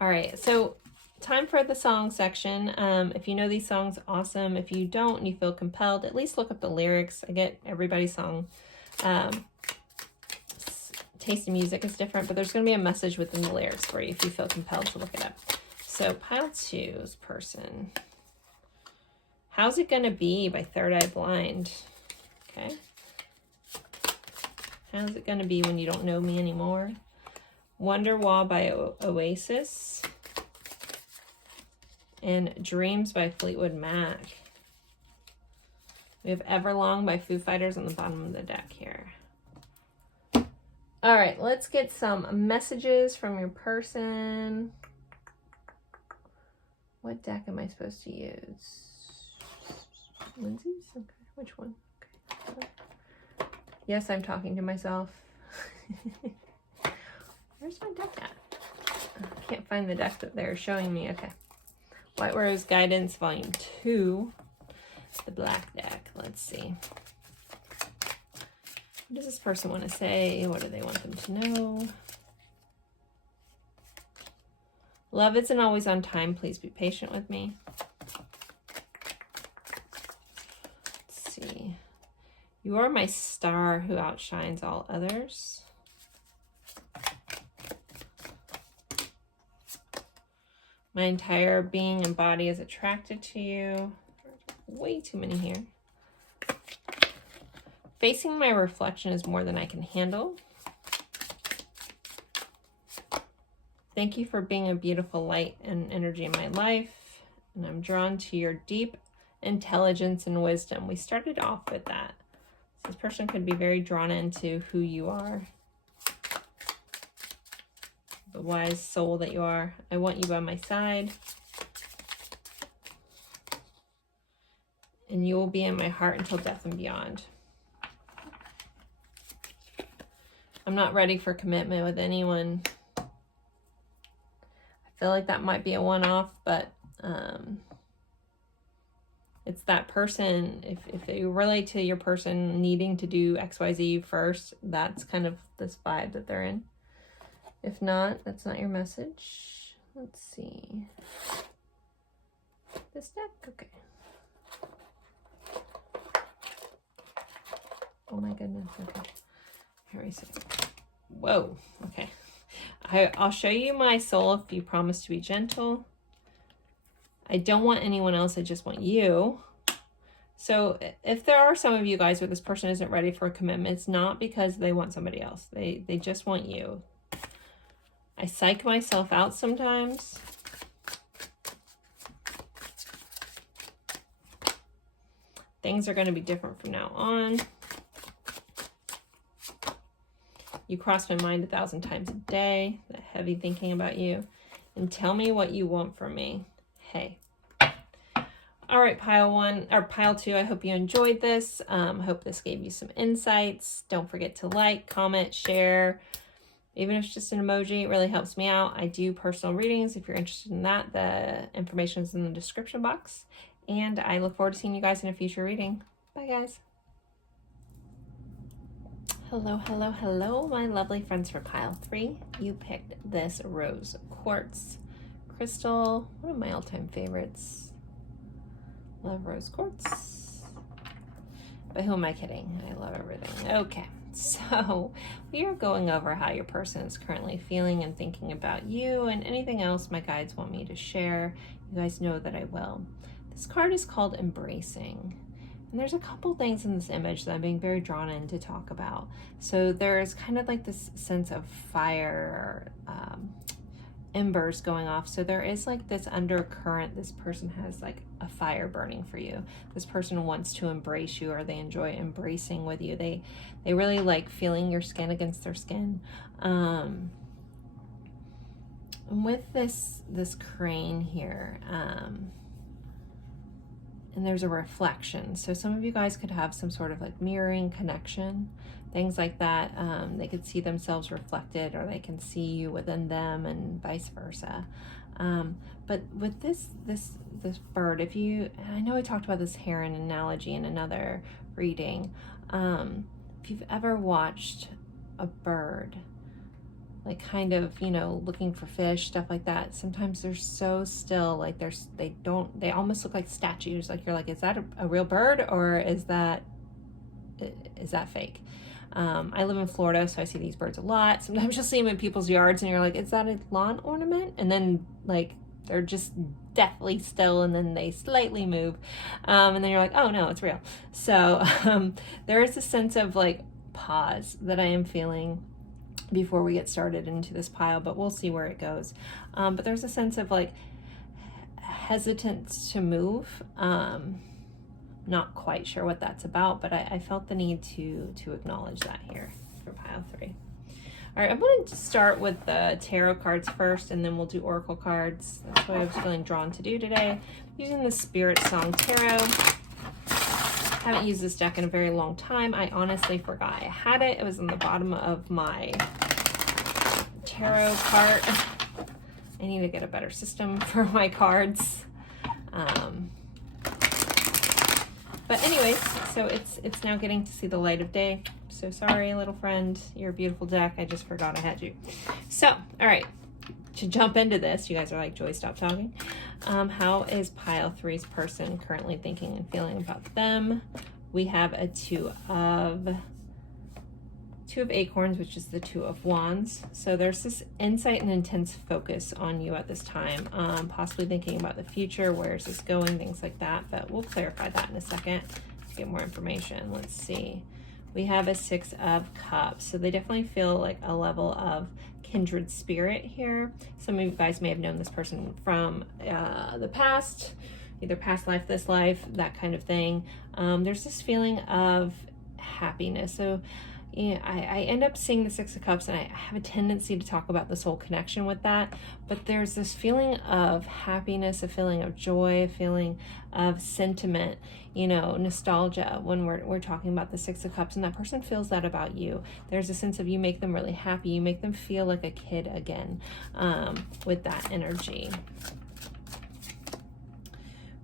All right, so time for the song section. If you know these songs, awesome. If you don't and you feel compelled, at least look up the lyrics. I get everybody's song. Taste in music is different, but there's going to be a message within the lyrics for you if you feel compelled to look it up. So pile 2's person. How's It Gonna Be by Third Eye Blind. Okay. How's it gonna be when you don't know me anymore? Wonderwall by Oasis. And Dreams by Fleetwood Mac. We have Everlong by Foo Fighters on the bottom of the deck here. All right, let's get some messages from your person. What deck am I supposed to use? Lindsay's? Okay, which one? Okay. Yes, I'm talking to myself. Where's my deck at? I can't find the deck that they're showing me. Okay. White Rose Guidance, Volume 2. The black deck. Let's see. What does this person want to say? What do they want them to know? Love isn't always on time. Please be patient with me. Let's see. You are my star who outshines all others. My entire being and body is attracted to you. Way too many here. Facing my reflection is more than I can handle. Thank you for being a beautiful light and energy in my life. And I'm drawn to your deep intelligence and wisdom. We started off with that. So this person could be very drawn into who you are. The wise soul that you are. I want you by my side. And you will be in my heart until death and beyond. I'm not ready for commitment with anyone. I feel like that might be a one-off, but it's that person. If you relate to your person needing to do XYZ first, that's kind of this vibe that they're in. If not, that's not your message. Let's see. This deck? Okay. Oh my goodness. Okay. Here we see. Whoa. Okay. I'll show you my soul if you promise to be gentle. I don't want anyone else. I just want you. So if there are some of you guys where this person isn't ready for a commitment, it's not because they want somebody else. They just want you. I psych myself out sometimes. Things are going to be different from now on. You cross my mind 1,000 times a day, that heavy thinking about you. And tell me what you want from me. Hey. All right, pile 2, I hope you enjoyed this. I hope this gave you some insights. Don't forget to like, comment, share. Even if it's just an emoji, it really helps me out. I do personal readings. If you're interested in that, the information is in the description box. And I look forward to seeing you guys in a future reading. Bye, guys. Hello, hello, hello, my lovely friends for pile 3. You picked this rose quartz crystal, one of my all-time favorites. Love rose quartz. But who am I kidding? I love everything. Okay. So we are going over how your person is currently feeling and thinking about you, and anything else my guides want me to share, you guys know that I will. This card is called Embracing, and there's a couple things in this image that I'm being very drawn in to talk about. So there's kind of like this sense of fire, embers going off. So there is like this undercurrent. This person has like a fire burning for you. This person wants to embrace you, or they enjoy embracing with you. They really like feeling your skin against their skin. And with this crane here, and there's a reflection. So some of you guys could have some sort of like mirroring connection, things like that. They could see themselves reflected, or they can see you within them, and vice versa. But with this bird, if you, I know I talked about this heron analogy in another reading. If you've ever watched a bird, like kind of, you know, looking for fish, stuff like that, sometimes they're so still, like they almost look like statues. Like you're like, is that a real bird, or is that fake? I live in Florida, so I see these birds a lot. Sometimes you'll see them in people's yards and you're like, is that a lawn ornament? And then like they're just deathly still, and then they slightly move, and then you're like, oh no, it's real. So there is a sense of like pause that I am feeling before we get started into this pile, but we'll see where it goes. But there's a sense of like hesitance to move. Not quite sure what that's about, but I felt the need to acknowledge that here for pile 3. All right, I'm going to start with the tarot cards first, and then we'll do oracle cards. That's what I was feeling drawn to do today. Using the Spirit Song Tarot. Haven't used this deck in a very long time. I honestly forgot I had it. It was on the bottom of my tarot cart. I need to get a better system for my cards. But anyways, so it's now getting to see the light of day. So sorry, little friend, you're a beautiful deck. I just forgot I had you. So, all right, to jump into this, you guys are like, Joy, stop talking. How is pile 3's person currently thinking and feeling about them? We have a two of acorns, which is the 2 of wands. So there's this insight and intense focus on you at this time, possibly thinking about the future, where is this going, things like that, but we'll clarify that in a second to get more information. Let's see. We have a 6 of cups, so they definitely feel like a level of kindred spirit here. Some of you guys may have known this person from the past, either past life, this life, that kind of thing. There's this feeling of happiness. So yeah, I end up seeing the 6 of cups, and I have a tendency to talk about this whole connection with that, but there's this feeling of happiness, a feeling of joy, a feeling of sentiment, you know, nostalgia when we're talking about the 6 of cups, and that person feels that about you. There's a sense of you make them really happy, you make them feel like a kid again, with that energy.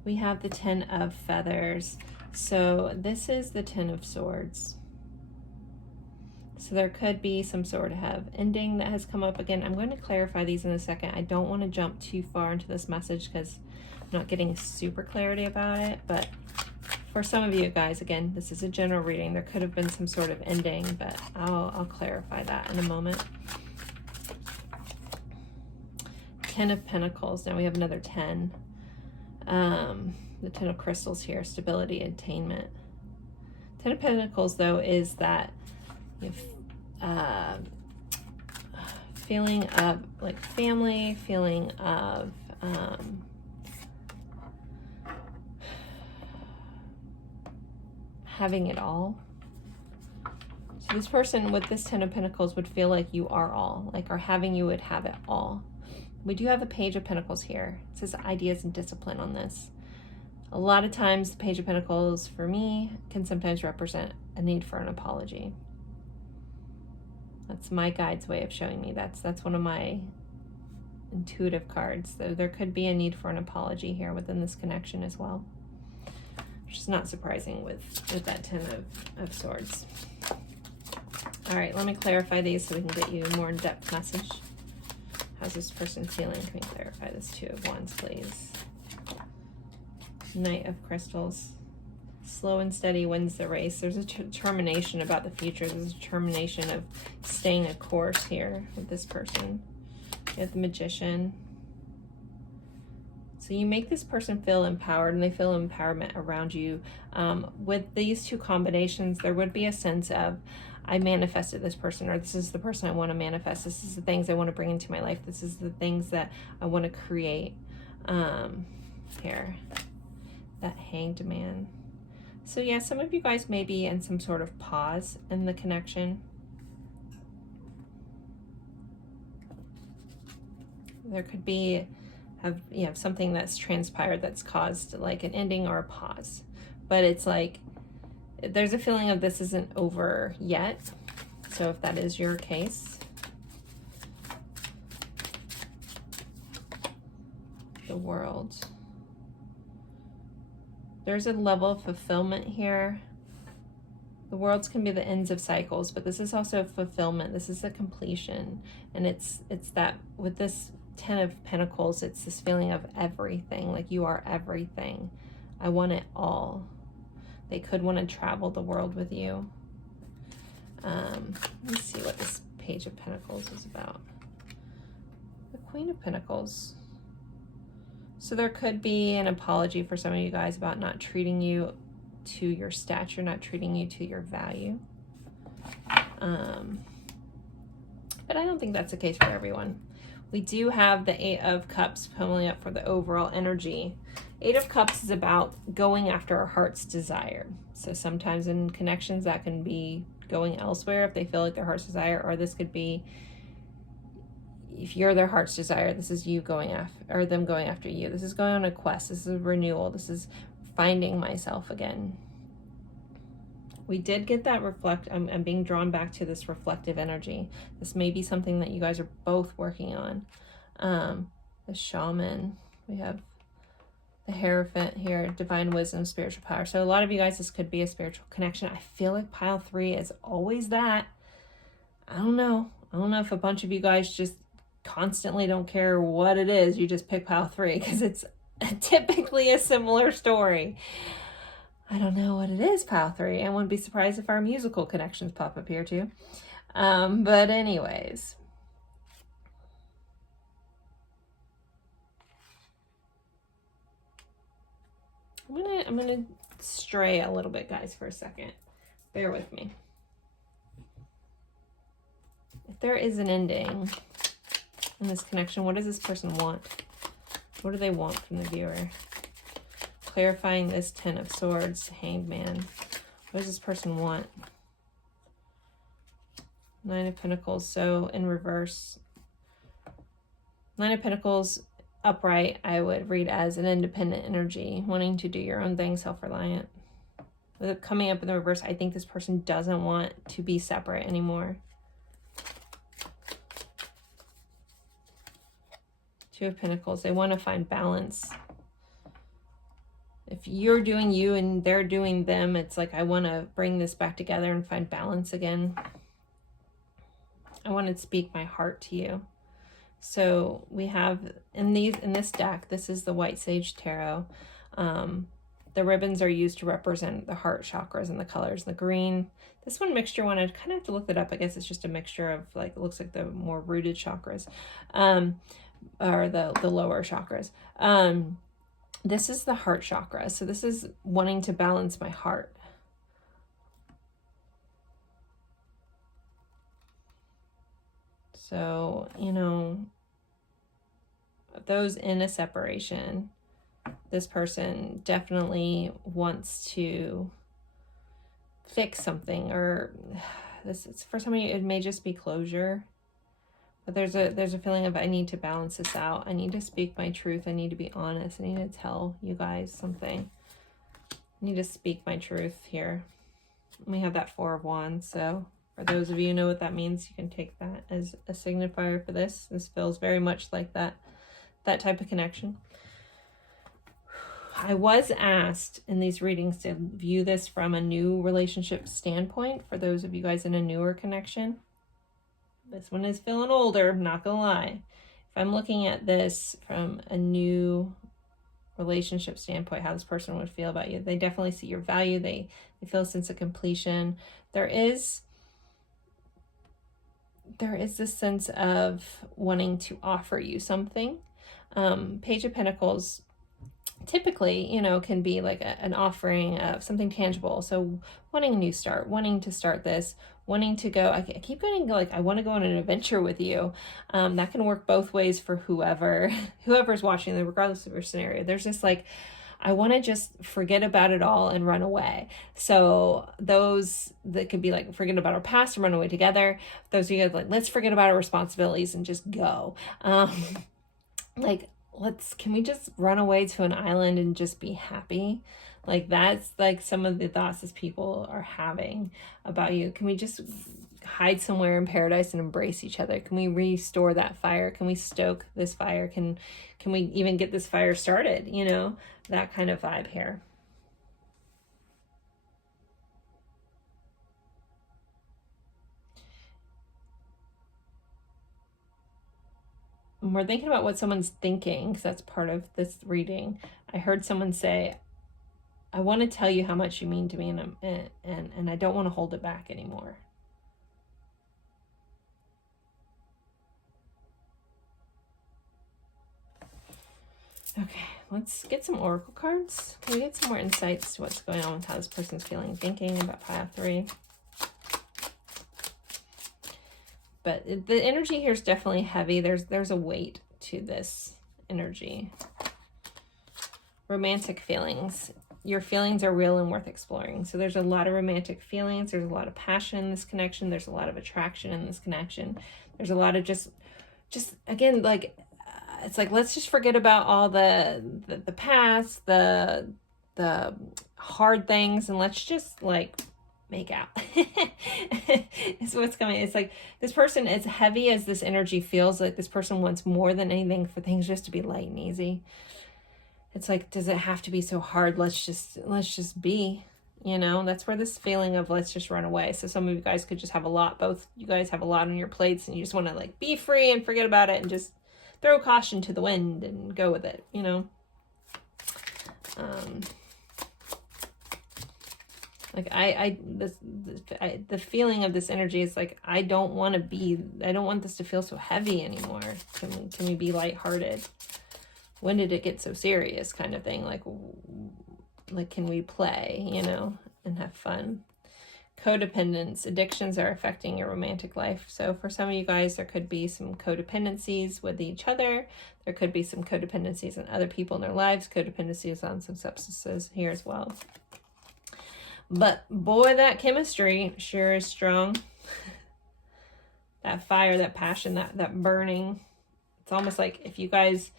We have the 10 of feathers. So this is the 10 of swords. So there could be some sort of ending that has come up. Again, I'm going to clarify these in a second. I don't want to jump too far into this message because I'm not getting super clarity about it. But for some of you guys, again, this is a general reading. There could have been some sort of ending, but I'll clarify that in a moment. 10 of Pentacles. Now we have another 10. The 10 of crystals here, stability, attainment. 10 of Pentacles, though, is that feeling of like family, feeling of having it all. So this person with this 10 of Pentacles would feel like you are all, like, or having you would have it all. We do have the Page of Pentacles here. It says ideas and discipline on this. A lot of times the Page of Pentacles for me can sometimes represent a need for an apology. That's my guide's way of showing me. That's one of my intuitive cards. There could be a need for an apology here within this connection as well, which is not surprising with that Ten of Swords. All right, let me clarify these so we can get you a more in-depth message. How's this person feeling? Can we clarify this? Two of Wands, please. Knight of Crystals. Slow and steady wins the race. There's a determination about the future. There's a determination of staying a course here with this person. You have the Magician. So you make this person feel empowered, and they feel empowerment around you. With these two combinations, there would be a sense of, I manifested this person, or this is the person I want to manifest. This is the things I want to bring into my life. This is the things that I want to create. Here, that Hanged Man. So yeah, some of you guys may be in some sort of pause in the connection. There could be have something that's transpired that's caused like an ending or a pause. But it's like there's a feeling of this isn't over yet. So if that is your case, the World. There's a level of fulfillment here. The worlds can be the ends of cycles, but this is also fulfillment. This is a completion. And it's that with this Ten of Pentacles, it's this feeling of everything, like you are everything. I want it all. They could want to travel the world with you. Let's see what this Page of Pentacles is about. The Queen of Pentacles. So there could be an apology for some of you guys about not treating you to your stature, not treating you to your value. But I don't think that's the case for everyone. We do have the Eight of Cups coming up for the overall energy. Eight of Cups is about going after our heart's desire. So sometimes in connections that can be going elsewhere if they feel like their heart's desire, or this could be if you're their heart's desire, this is you going after, or them going after you. This is going on a quest. This is a renewal. This is finding myself again. We did get that I'm being drawn back to this reflective energy. This may be something that you guys are both working on. The Shaman. We have the Hierophant here. Divine wisdom, spiritual power. So a lot of you guys, this could be a spiritual connection. I feel like pile 3 is always that. I don't know if a bunch of you guys just constantly don't care what it is, you just pick pile 3 because it's typically a similar story. I don't know what it is, pile 3. I wouldn't be surprised if our musical connections pop up here too. But anyways, I'm gonna stray a little bit, guys, for a second. Bear with me. If there is an ending in this connection, what does this person want? What do they want from the viewer? Clarifying this Ten of Swords, Hanged Man. What does this person want? Nine of Pentacles, so in reverse. Nine of Pentacles upright, I would read as an independent energy, wanting to do your own thing, self-reliant. With it coming up in the reverse, I think this person doesn't want to be separate anymore. Two of Pentacles, they want to find balance. If you're doing you and they're doing them, it's like, I want to bring this back together and find balance again. I want to speak my heart to you. So we have in this deck, this is the White Sage Tarot. The ribbons are used to represent the heart chakras and the colors. The green, this one mixture one, I'd kind of have to look that up. I guess it's just a mixture of like, it looks like the more rooted chakras, or the lower chakras. This is the heart chakra. So this is wanting to balance my heart. So, you know, those in a separation, this person definitely wants to fix something, or this, it's for some of you, it may just be closure. But there's a feeling of, I need to balance this out. I need to speak my truth. I need to be honest. I need to tell you guys something. I need to speak my truth here. We have that Four of Wands, so For those of you who know what that means, you can take that as a signifier for this. This feels very much like that type of connection. I was asked in these readings to view this from a new relationship standpoint for those of you guys in a newer connection. This one is feeling older, not gonna lie. If I'm looking at this from a new relationship standpoint, how this person would feel about you, they definitely see your value. They feel a sense of completion. There is this sense of wanting to offer you something. Page of Pentacles typically, you know, can be like an offering of something tangible. So wanting a new start, wanting to start this, wanting to go, I keep going like, I want to go on an adventure with you. That can work both ways for whoever's watching, regardless of your scenario. There's just like, I want to just forget about it all and run away. So those that could be like, forget about our past and run away together. Those of you guys like, let's forget about our responsibilities and just go. Can we just run away to an island and just be happy? Like, that's like some of the thoughts that people are having about you. Can we just hide somewhere in paradise and embrace each other? Can we restore that fire? Can we stoke this fire? Can we even get this fire started? You know, that kind of vibe here. When we're thinking about what someone's thinking, because that's part of this reading, I heard someone say, I want to tell you how much you mean to me, and I don't want to hold it back anymore. Okay, let's get some oracle cards. Can we get some more insights to what's going on with how this person's feeling, thinking about pile 3? But the energy here is definitely heavy. There's a weight to this energy. Romantic feelings. Your feelings are real and worth exploring. So there's a lot of romantic feelings. There's a lot of passion in this connection. There's a lot of attraction in this connection. There's a lot of just again, like, it's like, let's just forget about all the past, the hard things, and let's just like make out. Is what's coming. It's like this person, as heavy as this energy feels, like this person wants more than anything for things just to be light and easy. It's like, does it have to be so hard? Let's just be, you know. That's where this feeling of let's just run away. So some of you guys could just have a lot, both you guys have a lot on your plates, and you just want to like be free and forget about it and just throw caution to the wind and go with it, you know. Like the feeling of this energy is like, I don't want this to feel so heavy anymore. Can we be lighthearted? When did it get so serious, kind of thing? Like can we play, you know, and have fun? Codependence, addictions are affecting your romantic life. So for some of you guys, there could be some codependencies with each other. There could be some codependencies on other people in their lives, codependencies on some substances here as well. But boy, that chemistry sure is strong. That fire, that passion, that burning. It's almost like if you guys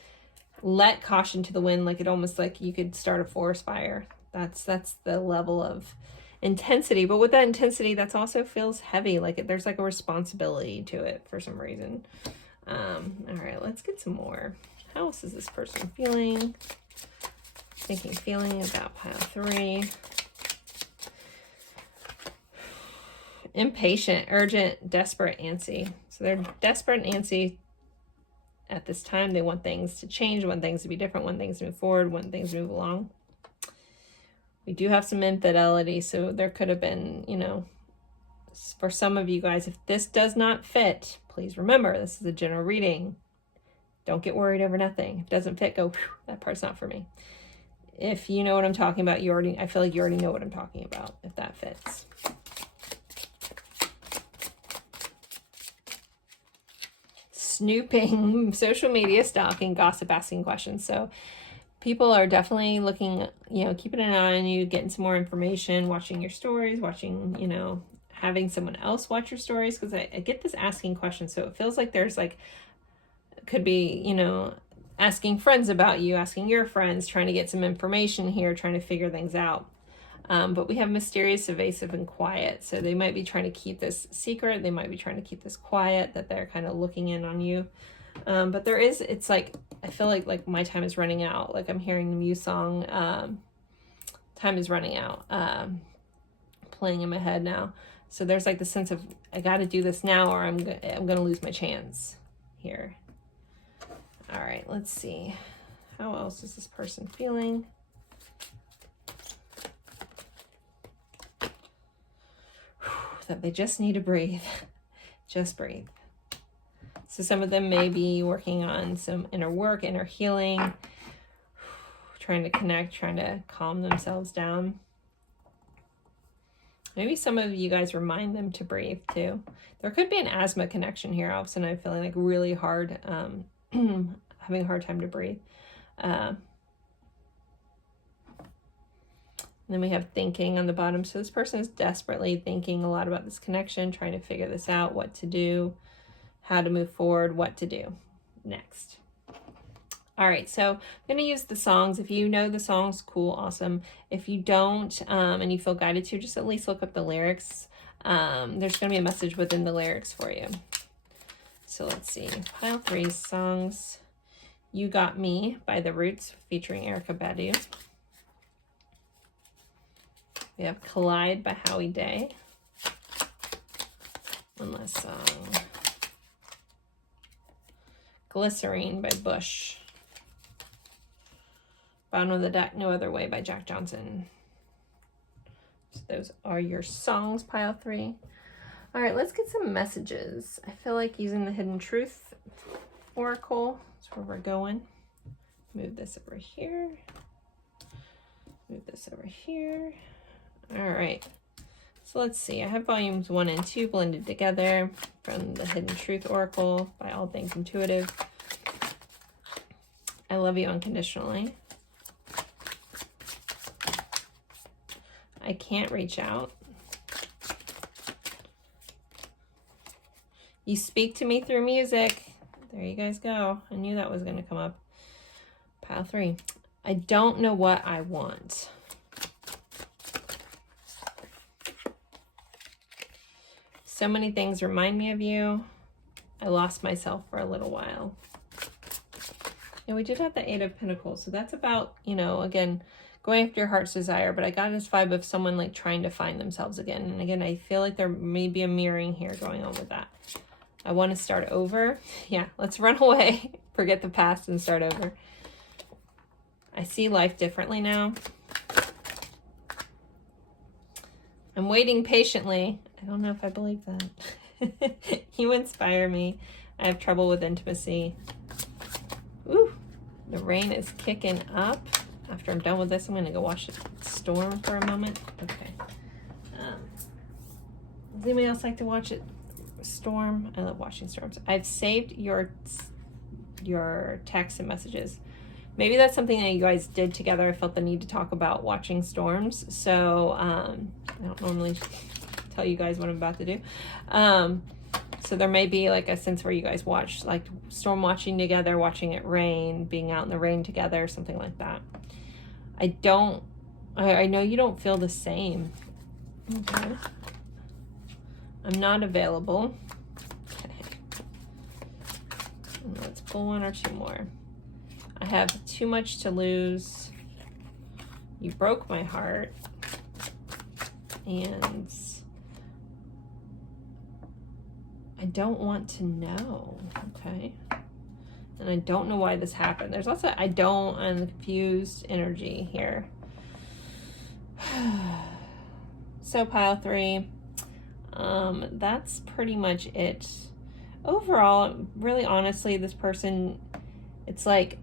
let caution to the wind, like it almost like you could start a forest fire. That's the level of intensity. But with that intensity, that's also feels heavy. Like there's like a responsibility to it for some reason. All right, let's get some more. How else is this person feeling? Thinking, feeling about pile 3. Impatient, urgent, desperate, antsy. So they're desperate and antsy at this time. They want things to change, want things to be different, want things to move forward, want things to move along. We do have some infidelity, so there could have been, you know, for some of you guys, if this does not fit, please remember, this is a general reading. Don't get worried over nothing. If it doesn't fit, go, that part's not for me. If you know what I'm talking about, I feel like you already know what I'm talking about, if that fits. Snooping, social media, stalking, gossip, asking questions. So people are definitely looking, you know, keeping an eye on you, getting some more information, watching your stories, watching, you know, having someone else watch your stories. Because I get this asking questions. So it feels like there's like, could be, you know, asking friends about you, asking your friends, trying to get some information here, trying to figure things out. But we have mysterious, evasive, and quiet. So they might be trying to keep this secret. They might be trying to keep this quiet, that they're kind of looking in on you. But there is, it's like, I feel like my time is running out. Like I'm hearing the Muse song, time is running out, playing in my head now. So there's like the sense of, I got to do this now or I'm going to lose my chance here. All right, let's see. How else is this person feeling? That they just need to breathe. Just breathe. So some of them may be working on some inner work, inner healing, trying to connect, trying to calm themselves down. Maybe some of you guys remind them to breathe too. There could be an asthma connection here. All of a sudden I'm feeling like really hard, having a hard time to breathe. And then we have thinking on the bottom. So this person is desperately thinking a lot about this connection, trying to figure this out, what to do, how to move forward, what to do next. All right, so I'm going to use the songs. If you know the songs, cool, awesome. If you don't, and you feel guided to, just at least look up the lyrics. There's going to be a message within the lyrics for you. So let's see. Pile 3, songs. You Got Me by The Roots featuring Erykah Badu. We have Collide by Howie Day. One last song. Glycerine by Bush. Bottom of the Deck, No Other Way by Jack Johnson. So those are your songs, pile 3. All right, let's get some messages. I feel like using the Hidden Truth Oracle. That's where we're going. Move this over here. Move this over here. All right. So let's see. I have volumes 1 and 2 blended together from the Hidden Truth Oracle by All Things Intuitive. I love you unconditionally. I can't reach out. You speak to me through music. There you guys go. I knew that was going to come up. Pile 3. I don't know what I want. So many things remind me of you. I lost myself for a little while. And we did have the 8 of Pentacles. So that's about, you know, again, going after your heart's desire. But I got this vibe of someone like trying to find themselves again. And again, I feel like there may be a mirroring here going on with that. I want to start over. Yeah, let's run away. Forget the past and start over. I see life differently now. I'm waiting patiently. I don't know if I believe that. You inspire me. I have trouble with intimacy. Ooh, the rain is kicking up. After I'm done with this, I'm going to go watch a storm for a moment. Okay. Does anybody else like to watch it? Storm? I love watching storms. I've saved your texts and messages. Maybe that's something that you guys did together. I felt the need to talk about watching storms. So I don't normally tell you guys what I'm about to do. So there may be like a sense where you guys watch like storm watching together, watching it rain, being out in the rain together, something like that. I know you don't feel the same. Okay. I'm not available. Okay. And let's pull 1 or 2 more. I have too much to lose. You broke my heart. And I don't want to know. Okay. And I don't know why this happened. There's also I don't and confused energy here. So pile 3. That's pretty much it. Overall, really honestly, this person, it's like,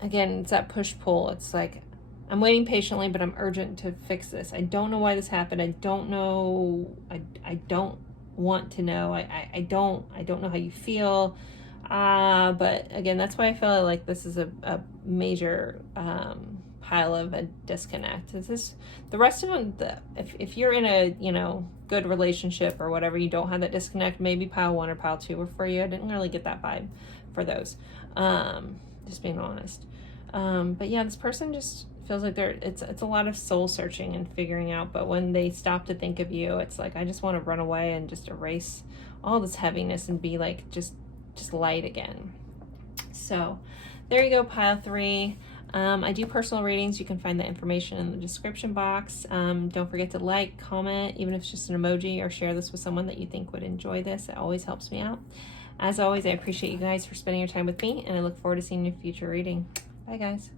again, it's that push-pull. It's like, I'm waiting patiently, but I'm urgent to fix this. I don't know why this happened. I don't know. I don't want to know. I don't know how you feel. But again, that's why I feel like this is a major pile of a disconnect. Is this the rest of them? If you're in a good relationship or whatever, you don't have that disconnect. Maybe pile 1 or pile 2 were for you. I didn't really get that vibe for those. Just being honest. But yeah, this person just feels like it's a lot of soul searching and figuring out, but when they stop to think of you, it's like, I just want to run away and just erase all this heaviness and be like just light again. So there you go, pile 3. I do personal readings. You can find the information in the description box. Don't forget to like, comment, even if it's just an emoji, or share this with someone that you think would enjoy this. It always helps me out. As always, I appreciate you guys for spending your time with me, and I look forward to seeing you in a future reading. Bye, guys.